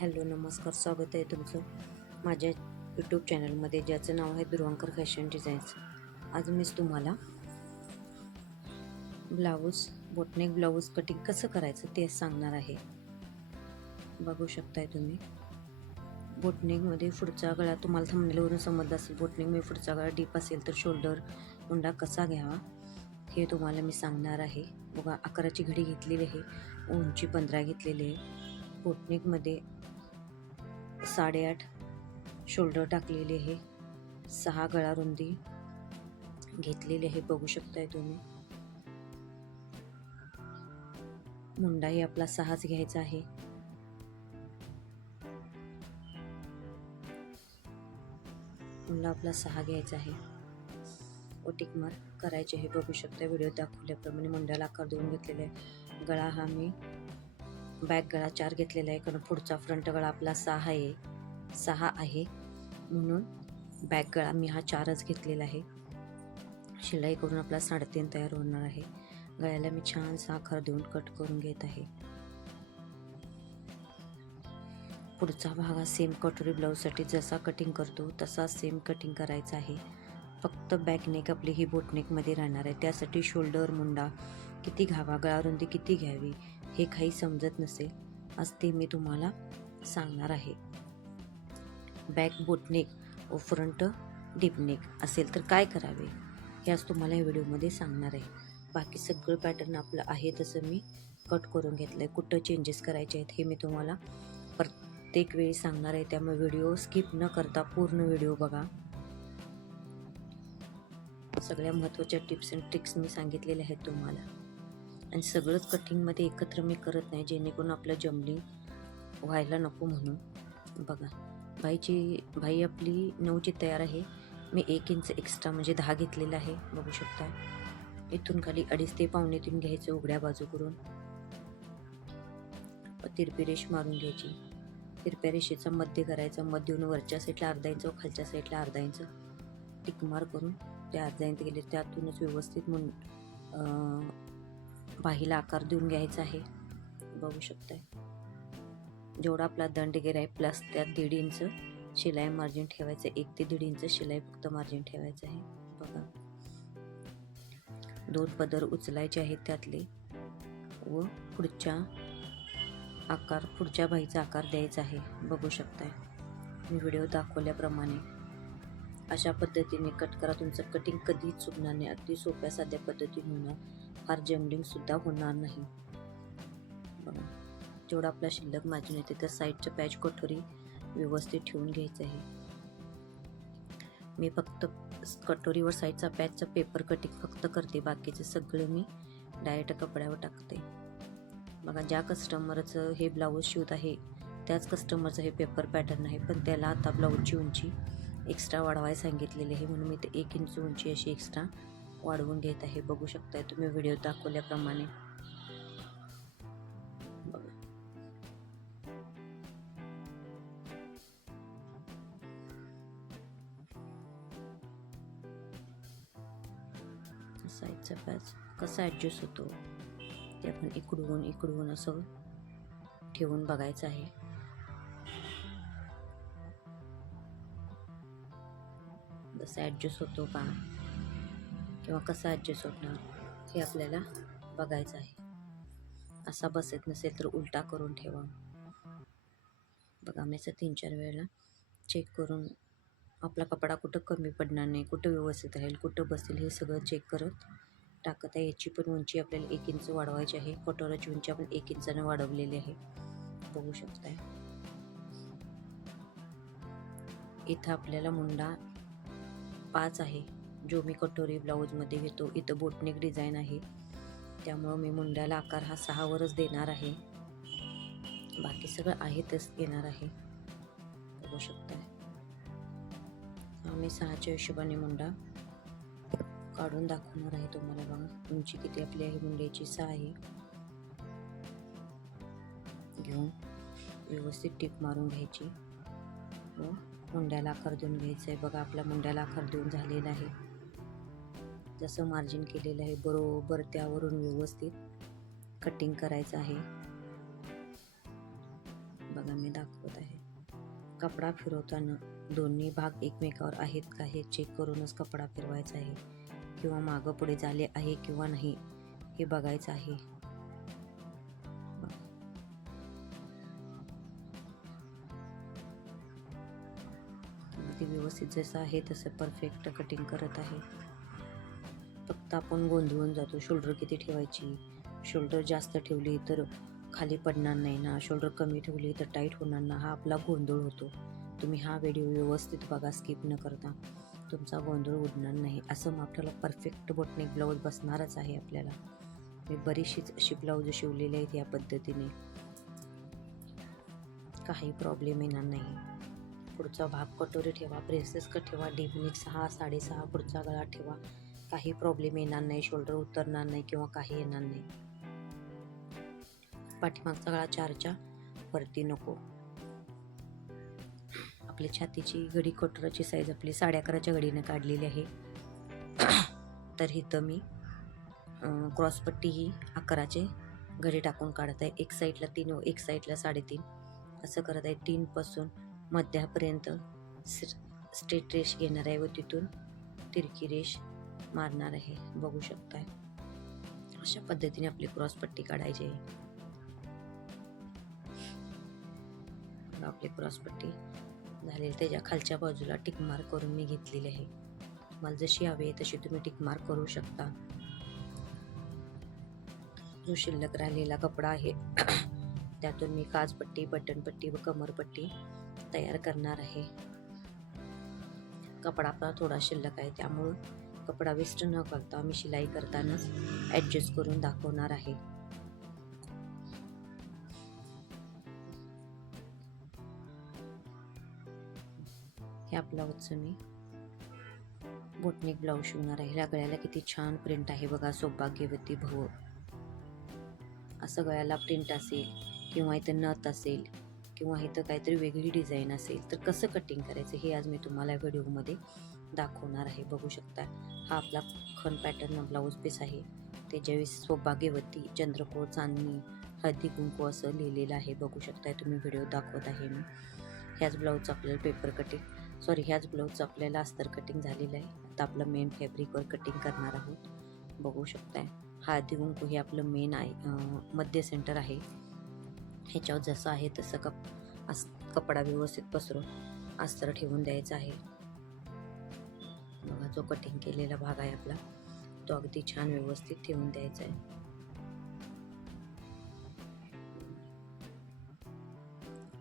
Hello नमस्कार स्वागत आहे तुमचं माझ्या यूट्यूब चॅनलमध्ये ज्याचं नाव आहे दुर्वांकर फॅशन डिझाईन्स आज मीच तुम्हाला ब्लाऊज बोटनेक ब्लाऊज कटिंग कसं करायचं ते सांगणार आहे. बघू शकताय तुम्ही. बोटनेकमध्ये पुढचा गळा तुम्हाला थांबलेवरून समजलं असेल. बोटनेकमध्ये पुढचा गळा डीप असेल तर शोल्डर हुंडा कसा घ्यावा हे तुम्हाला मी सांगणार आहे. बघा अकराची घडी घेतलेली आहे. उंची पंधरा घेतलेली आहे. बोटनेकमध्ये साडेआठ शोल्डर टाकलेले आहे. सहा गळा रुंदी घेतलेली आहे. बघू शकताय तुम्ही. मुंडाही आपला सहाच घ्यायचा आहे. मुंडा आपला सहा घ्यायचा आहे. ओटिक मार्क करायचे हे बघू शकता व्हिडिओ दाखवल्याप्रमाणे मुंड्याला आकार देऊन घेतलेला आहे. गळा हा मी बॅक गळा चार घेतलेला आहे. कारण पुढचा फ्रंट गळा आपला सहा आहे. सहा आहे. म्हणून बॅक गळा मी हा चारच घेतलेला आहे. शिलाई करून आपला साडेतीन तयार होणार आहे. गळ्याला मी छान साखर देऊन कट करून घेत आहे. पुढचा भाग हा सेम कटोरी ब्लाऊजसाठी जसा कटिंग करतो तसा सेम कटिंग करायचा आहे. फक्त बॅक नेक आपली ही बोटनेकमध्ये राहणार आहे. त्यासाठी शोल्डर मुंडा किती घावा गळारुंदी किती घ्यावी? हे काही समजत नसेल आज ते मी तुम्हाला सांगणार आहे. बॅक बोटनेक व फ्रंट डिपनेक असेल तर काय करावे हे आज तुम्हाला या व्हिडिओमध्ये सांगणार आहे. बाकी सगळं पॅटर्न आपलं आहे तसं मी कट करून घेतलं आहे कुठं चेंजेस करायचे आहेत हे मी तुम्हाला प्रत्येक वेळी सांगणार आहे. त्यामुळे व्हिडिओ स्किप न करता पूर्ण व्हिडिओ बघा. सगळ्या महत्त्वाच्या टिप्स अँड ट्रिक्स मी सांगितलेल्या आहेत तुम्हाला. आणि सगळंच कटिंगमध्ये एकत्र मी करत नाही जेणेकरून आपलं जमली व्हायला नको म्हणून. बघा बाईची बाई आपली नऊची तयार आहे. मी एक इंच एक्स्ट्रा म्हणजे दहा घेतलेला आहे बघू शकता. इथून खाली अडीच ते पावणे घ्यायचं उघड्या बाजू करून तिरपी रेष मारून घ्यायची. तिरप्या रेषेचा मध्य करायचा मध्यहून वरच्या साईडला अर्धा इंच व खालच्या साईडला अर्धा इंच टिकमार करून त्या अर्धा इंच गेले त्यातूनच व्यवस्थित म्हणून बाहीला आकार देऊन घ्यायचा आहे. बघू शकताय. जेवढा आपला दंड गेला आहे प्लस त्यात दीड इंच शिलाई मार्जिन ठेवायचं एक ते दीड इंच शिलाई फक्त मार्जिन ठेवायचं आहे. बघा. दोन पदर उचलायचे आहेत त्यातले. व पुढच्या आकार पुढच्या बाईचा आकार द्यायचा आहे. बघू शकताय. मी व्हिडिओ दाखवल्याप्रमाणे. अशा पद्धतीने कट करा. तुमचं कटिंग कधीच चुकणार नाही. अगदी सोप्या साध्या पद्धतीने होणार. फार जम्बलिंगसुद्धा होणार नाही. बघा जेवढा आपला शिल्लक मार्जिन येते त्या साईडच्या पॅच कटोरी व्यवस्थित ठेवून घ्यायचं आहे. मी फक्त कटोरीवर साईडचा पॅचचा पेपर कटिंग फक्त करते बाकीचे सगळे मी डायरेक्ट कपड्यावर टाकते. बघा ज्या कस्टमरचं हे ब्लाऊज शिवत आहे त्याच कस्टमरचं हे पेपर पॅटर्न आहे पण त्याला आता ब्लाऊजची उंची एक्स्ट्रा वाढवायला सांगितलेली आहे म्हणून मी ते एक इंच उंची अशी एक्स्ट्रा वाढवून घेत आहे बघू शकताय तुम्ही व्हिडिओ दाखवल्याप्रमाणे. बघा. पॅच कसा ॲडजस्ट होतो? ते आपण इकडून इकडून असं ठेवून बघायचं आहे. जसं ॲडजस्ट होतो का? किंवा कसा ॲडजस्ट होणार हे आपल्याला बघायचं आहे. असा बसत नसेल तर उलटा करून ठेवा. बघा मी असं तीन चार वेळेला चेक करून आपला कपडा कुठं कमी पडणार नाही कुठं व्यवस्थित राहील कुठं बसेल हे सगळं चेक करत टाकत आहे. याची पण उंची आपल्याला एक इंच वाढवायची आहे. कटोराची उंची आपण एक इंचानं वाढवलेली आहे. बघू शकताय. इथं आपल्याला मुंडा पाच आहे. जो मी कटोरी ब्लाऊजमध्ये घेतो इथं बोटनेक डिझाईन आहे. त्यामुळं मी मुंड्याला आकार हा सहावरच देणार आहे. बाकी सगळं आहे तेच येणार आहे. बघू शकता हा मी सहाच्या हिशोबाने मुंडा काढून दाखवणार आहे तुम्हाला बघा. उंची किती आपली आहे मुंड्याची? सहा आहे. घेऊन व्यवस्थित टीप मारून घ्यायची. व मुंड्याला आकार देऊन घ्यायचा आहे बघा आपला मुंड्याला आकार देऊन झालेला आहे. जसं मार्जिन केलेलं आहे. बरोबर त्यावरून व्यवस्थित कटिंग करायचं आहे. बघा मी दाखवत आहे. कपडा फिरवताना दोन्ही भाग एकमेकावर आहेत का हे चेक करूनच कपडा फिरवायचा आहे. किंवा मागं पुढे झाले आहे किंवा नाही हे बघायचं आहे. ते व्यवस्थित जसं आहे तसं परफेक्ट कटिंग करत आहे. तर आपण गोंधळून जातो. शोल्डर किती ठेवायची? शोल्डर जास्त ठेवली तर खाली पडणार नाही ना. शोल्डर कमी ठेवली तर टाईट होणार ना. हा आपला गोंधळ होतो. तुम्ही हा व्हिडिओ व्यवस्थित बघा स्किप न करता. तुमचा गोंधळ उडणार नाही. असं मग आपल्याला परफेक्ट बोटनेक ब्लाऊज बसणारच आहे आपल्याला. मी बरीचशीच अशी ब्लाऊज शिवलेली आहेत या पद्धतीने. काही प्रॉब्लेम येणार नाही. पुढचा भाग कटोरी ठेवा. प्रिन्सेस कट ठेवा. डिपनिक सहा साडेसहा पुढचा गळा ठेवा. काही प्रॉब्लेम येणार नाही शोल्डर उतरणार नाही किंवा काही येणार नाही. पाठीमागचा गळा चारच्या वरती नको. आपली छातीची घडी कटोराची साईज आपली साडे अकराच्या घडीनं काढलेली आहे. तर इथं मी क्रॉसपट्टी ही अकराचे घडी टाकून काढत आहे. एक साईडला तीन व एक साईडला साडेतीन. असं करत आहे. तीनपासून मध्यापर्यंत स्ट्रेट रेश घेणार आहे व तिथून तिरकी रेश मारणार आहे बघू शकताय. अशा पद्धतीने आपली क्रॉसपट्टी काढायची आहे. आपली क्रॉसपट्टी झालेली त्याच्या खालच्या बाजूला टिक मार्क करून मी घेतलेली आहे. मला जशी हवी आहे तशी तुम्ही टिक मार्क करू शकता. जो शिल्लक राहिलेला कपडा आहे त्यातून मी काजपट्टी बटनपट्टी व कमरपट्टी तयार करणार आहे. कपडा आपला थोडा शिल्लक आहे त्यामुळं कपडा वेस्ट न करता मी शिलाई करतानाच ॲडजस्ट करून दाखवणार आहे. ह्या ब्लाऊजचं मी बोटनिक ब्लाऊज शिवणार आहे. ह्या गळ्याला किती छान प्रिंट आहे बघा सौभाग्यवती भव. असं गळ्याला प्रिंट असेल किंवा इथं नथ असेल किंवा इथं काहीतरी वेगळी डिझाईन असेल तर कसं कटिंग करायचं हे आज मी तुम्हाला व्हिडिओमध्ये दाखवणार आहे बघू शकता हा आपला खन पॅटर्न ब्लाऊज पीस आहे. त्याच्यावेळेस सौभाग्यवती चंद्रकोर चांदणी हळदी कुंकू असं लिहिलेलं आहे बघू शकताय तुम्ही व्हिडिओ दाखवत आहे मी. ह्याच ब्लाऊजचं आपल्याला पेपर कटिंग सॉरी ह्याच ब्लाऊजचं आपल्याला अस्तर कटिंग झालेलं आहे. आता आपलं मेन फॅब्रिकवर कटिंग करणार आहोत. बघू शकताय. हळदी कुंकू हे आपलं मेन आहे मध्य सेंटर आहे. ह्याच्यावर जसं आहे तसं कप अस कपडा व्यवस्थित पसरून अस्तर ठेवून द्यायचं आहे. बघा जो कटिंग केलेला भाग आहे आपला तो अगदी छान व्यवस्थित ठेवून द्यायचा आहे.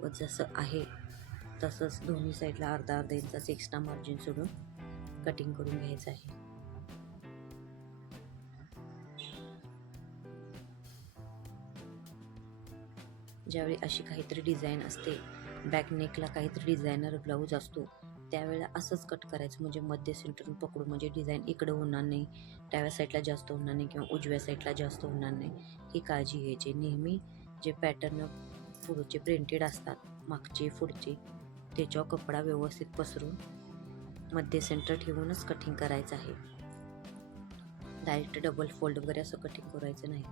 व जसं आहे तसंच दोन्ही साईडला अर्धा अर्धा इंचाच एक्स्ट्रा मार्जिन सोडून कटिंग करून घ्यायचं आहे. ज्यावेळी अशी काहीतरी डिझाईन असते बॅक नेकला काहीतरी डिझायनर ब्लाऊज असतो त्यावेळेला असंच कट करायचं. म्हणजे मध्य सेंटरून पकडून म्हणजे डिझाईन इकडं होणार नाही. डाव्या साईडला जास्त होणार नाही किंवा उजव्या साईडला जास्त होणार नाही. ही काळजी घ्यायची. नेहमी जे पॅटर्न पुढचे प्रिंटेड असतात मागचे पुढचे त्याच्यावर कपडा व्यवस्थित पसरून मध्य सेंटर ठेवूनच कटिंग करायचं आहे. डायरेक्ट डबल फोल्ड वगैरे असं कटिंग करायचं नाही.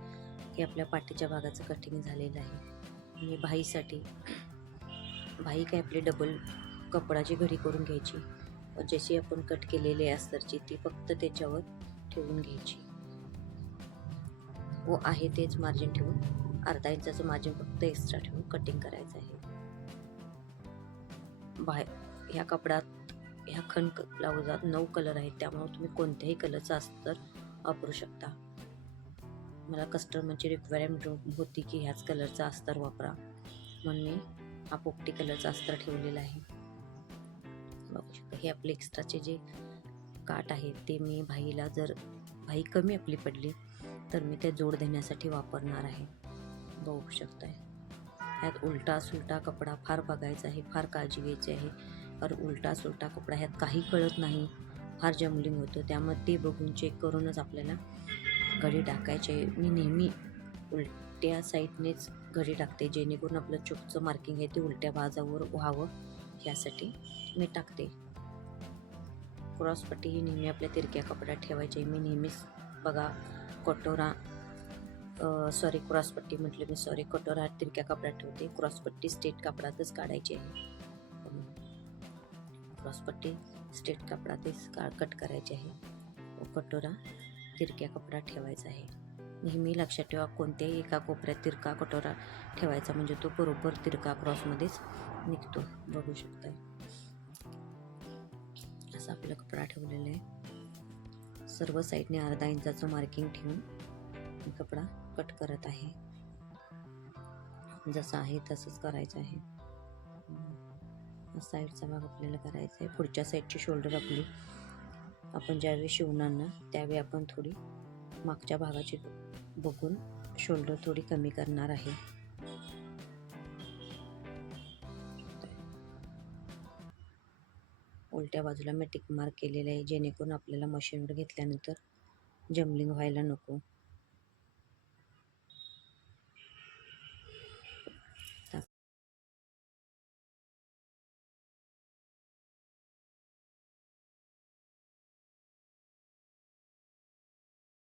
हे आपल्या पाठीच्या भागाचं कटिंग झालेलं आहे. आणि भाईसाठी भाई काय आपली डबल कपडाची घडी करून घ्यायची. व जशी आपण कट केलेली अस्तरची ती फक्त त्याच्यावर ठेवून घ्यायची. व आहे तेच मार्जिन ठेवून अर्धा इंचाचं मार्जिन फक्त एक्स्ट्रा ठेवून कटिंग करायचं आहे. बाहेर ह्या कपड्यात ह्या खण ब्लाऊजात नऊ कलर आहेत त्यामुळे तुम्ही कोणत्याही कलरचा अस्तर वापरू शकता. मला कस्टमरची रिक्वायरमेंट होती की ह्याच कलरचा अस्तर वापरा. म्हणून मी हा पोपटी कलरचा अस्तर ठेवलेला आहे. बघू शकता. हे आपले एक्स्ट्राचे जे काट आहे ते मी भाईला जर भाई कमी आपली पडली तर मी ते जोड देण्यासाठी वापरणार आहे. बघू शकताय. ह्यात उलटा सुलटा कपडा फार बघायचा आहे फार काळजी घ्यायची आहे. कारण उलटा सुलटा कपडा ह्यात काही कळत नाही. फार जमलिंग होतं. त्यामुळे ते बघून चेक करूनच आपल्याला घडी टाकायचे. मी नेहमी उलट्या साईडनेच घडी टाकते. जेणेकरून आपलं चुकचं मार्किंग आहे ते उलट्या बाजावर व्हावं. यासाठी मी टाकते. क्रॉसपट्टी ही नेहमी आपल्या तिरक्या कपड्यात ठेवायची. मी नेहमीच बघा कटोरा सॉरी क्रॉसपट्टी म्हटलं मी सॉरी कटोरा तिरक्या कपड्यात ठेवते. क्रॉसपट्टी स्टेट कापडातच काढायची आहे. क्रॉसपट्टी स्टेट कापडातच का कट करायची आहे. कटोरा तिरक्या कपडा ठेवायचा आहे. नेहमी लक्षात ठेवा कोणत्याही एका कोपऱ्यात तिरका कटोरा ठेवायचा म्हणजे तो बरोबर तिरका क्रॉसमध्येच निघतो बघू शकता असा आपला कपडा ठेवलेला आहे. सर्व साईडने अर्धा इंचाचं मार्किंग ठेवून मी कपडा कट करत आहे. जसं आहे तसंच करायचं आहे. साईडचा भाग आपल्याला करायचा आहे. पुढच्या साईडची शोल्डर आपली. आपण ज्यावेळी शिवणार ना त्यावेळी आपण थोडी मागच्या भागाची बघून शोल्डर थोडी कमी करणार आहे. उलट्या बाजूला मी टिक मार्क केलेलं आहे जेणेकरून आपल्याला मशीनवर घेतल्यानंतर जम्बलिंग व्हायला नको.